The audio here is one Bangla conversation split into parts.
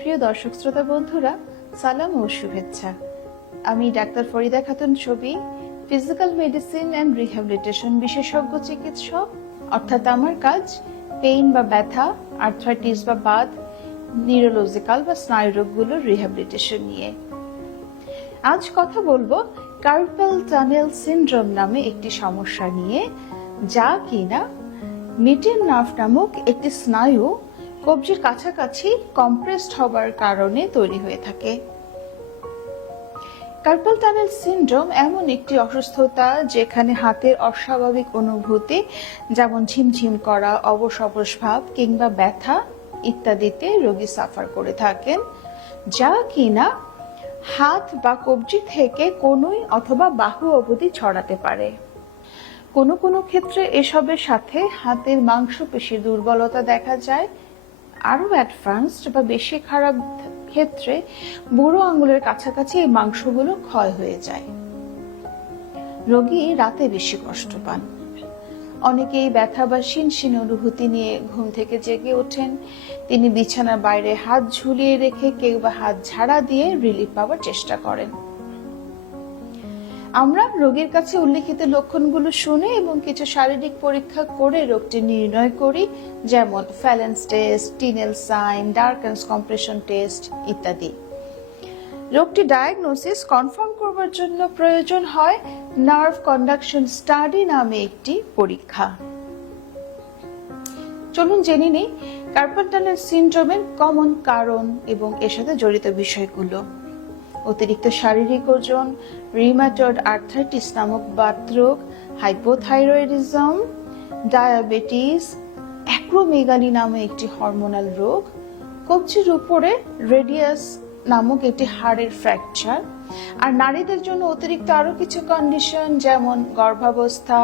প্রিয় দর্শক শ্রোতা বন্ধুরা, সালাম ও শুভেচ্ছা। আমি ডাক্তার ফরিদা খাতুন ছবি ফিজিক্যাল মেডিসিন অ্যান্ড রিহ্যাবিলিটেশন বিশেষজ্ঞ চিকিৎসক। অর্থাৎ আমার কাজ পেইন বা ব্যথা আর্থ্রাইটিস বা বাদ নিউরোলজিক্যাল বা স্নায়ুরোগগুলোর রিহ্যাবিলিটেশন নিয়ে। আজ কথা বলব কার্পেল টানেল সিনড্রোম নামে একটি সমস্যা নিয়ে, যা কিনা মিডিয়ান নার্ভ নামক একটি স্নায়ু কবজির কাছাকাছি কম্প্রেসড হবার কারণে তৈরি হয়ে থাকে। কার্পেল টানেল সিনড্রোম এমন একটি অসুস্থতা যেখানে হাতের অস্বাভাবিক অনুভূতি, যেমন ঝিমঝিম করা অবশ ভাব কিংবা ব্যথা ইত্যাদিতে রোগী সাফার করে থাকেন, যা কিনা হাত বা কবজি থেকে কোনোই অথবা বাহু অবধি ছড়াতে পারে। কোনো কোনো ক্ষেত্রে এসবের সাথে হাতের মাংসপেশির দুর্বলতা দেখা যায় আরও অ্যাডভান্সড বা বেশি খারাপ ক্ষেত্রে বুড়ো আঙুলের কাছাকাছি এই মাংসগুলো ক্ষয় হয়ে যায়। রোগী রাতে বেশি কষ্ট পান। অনেকেই ব্যথা বা শিনশিন অনুভূতি নিয়ে ঘুম থেকে জেগে ওঠেন। তিনি বিছানার বাইরে হাত ঝুলিয়ে রেখে কেউ বা হাত ঝাড়া দিয়ে রিলিফ পাওয়ার চেষ্টা করেন। আমরা রোগীর কাছে উল্লেখিত লক্ষণগুলো শুনে এবং কিছু শারীরিক পরীক্ষা করে রোগটি নির্ণয় করি, যেমন Phalen's test Tinel sign Durkan's compression test ইত্যাদি। রোগটি ডায়াগনোসিস কনফার্ম করবার জন্য প্রয়োজন হয় নার্ভ কন্ডাকশন স্টাডি নামে একটি পরীক্ষা। চলুন জেনে নিই কার্পল টানেল সিনড্রোমের কমন কারণ এবং এর সাথে জড়িত বিষয়গুলো। অতিরিক্ত শারীরিক ওজন রিমাটয়েড আর্থাইটিস নামক বাতরোগ হাইপোথাইরয়েডিজম ডায়াবেটিস অ্যাক্রোমেগালি নামে একটি হরমোনাল রোগ, কবজির উপরে রেডিয়াস নামক একটি হাড়ের ফ্র্যাকচার আর নারীদের জন্য অতিরিক্ত আরও কিছু কন্ডিশন যেমন গর্ভাবস্থা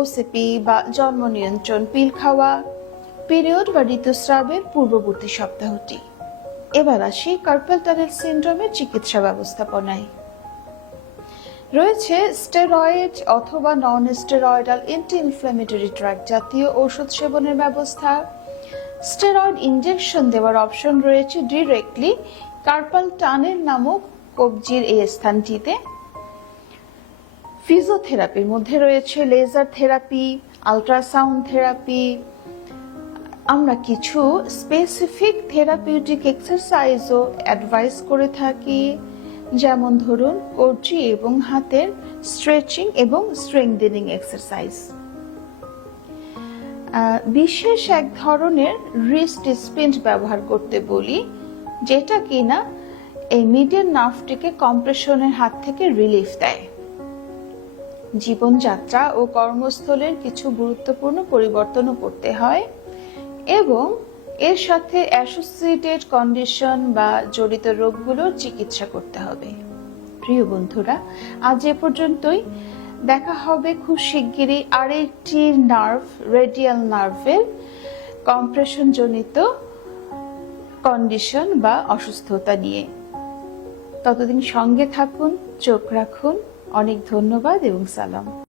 ওসিপি বা জন্ম নিয়ন্ত্রণ, পিল খাওয়া পিরিয়ড বা ঋতুস্রাবের পূর্ববর্তী সপ্তাহটি। এবার আসি কার্পেল টানেল সিনড্রোমের চিকিৎসা ব্যবস্থাপনায়। রয়েছে স্টেরয়েড অথবা non steroidal anti inflammatory drug জাতীয় ঔষধ সেবনের ব্যবস্থা। স্টেরয়েড ইনজেকশন দেওয়ার অপশন রয়েছে ডিরেক্টলি কার্পাল টানেল নামক কবজির এই স্থানটিতে। ফিজিওথেরাপির মধ্যে রয়েছে লেজার থেরাপি আলট্রাসাউন্ড থেরাপি আমরা কিছু স্পেসিফিক থেরাপিউটিক এক্সারসাইজও অ্যাডভাইস করে থাকি। যেমন ধরুন কবজি এবং হাতের স্ট্রেচিং এবং স্ট্রেংদেনিং এক্সারসাইজ বিশেষ এক ধরনের রিস্ট স্পিন্ট ব্যবহার করতে বলি, যেটা কিনা এই মিডিয়ান নার্ভটিকে কম্প্রেশনের হাত থেকে রিলিফ দেয়। জীবনযাত্রা ও কর্মস্থলের কিছু গুরুত্বপূর্ণ পরিবর্তনও করতে হয়। এবং এর সাথে অ্যাসোসিয়েটেড কন্ডিশন বা জড়িত রোগগুলোর চিকিৎসা করতে হবে। প্রিয় বন্ধুরা, আজ এ পর্যন্তই। দেখা হবে খুব শিগগিরই আরেকটি নার্ভ রেডিয়াল নার্ভের কম্প্রেশন জনিত কন্ডিশন বা অসুস্থতা নিয়ে। ততদিন সঙ্গে থাকুন, চোখ রাখুন। অনেক ধন্যবাদ এবং সালাম।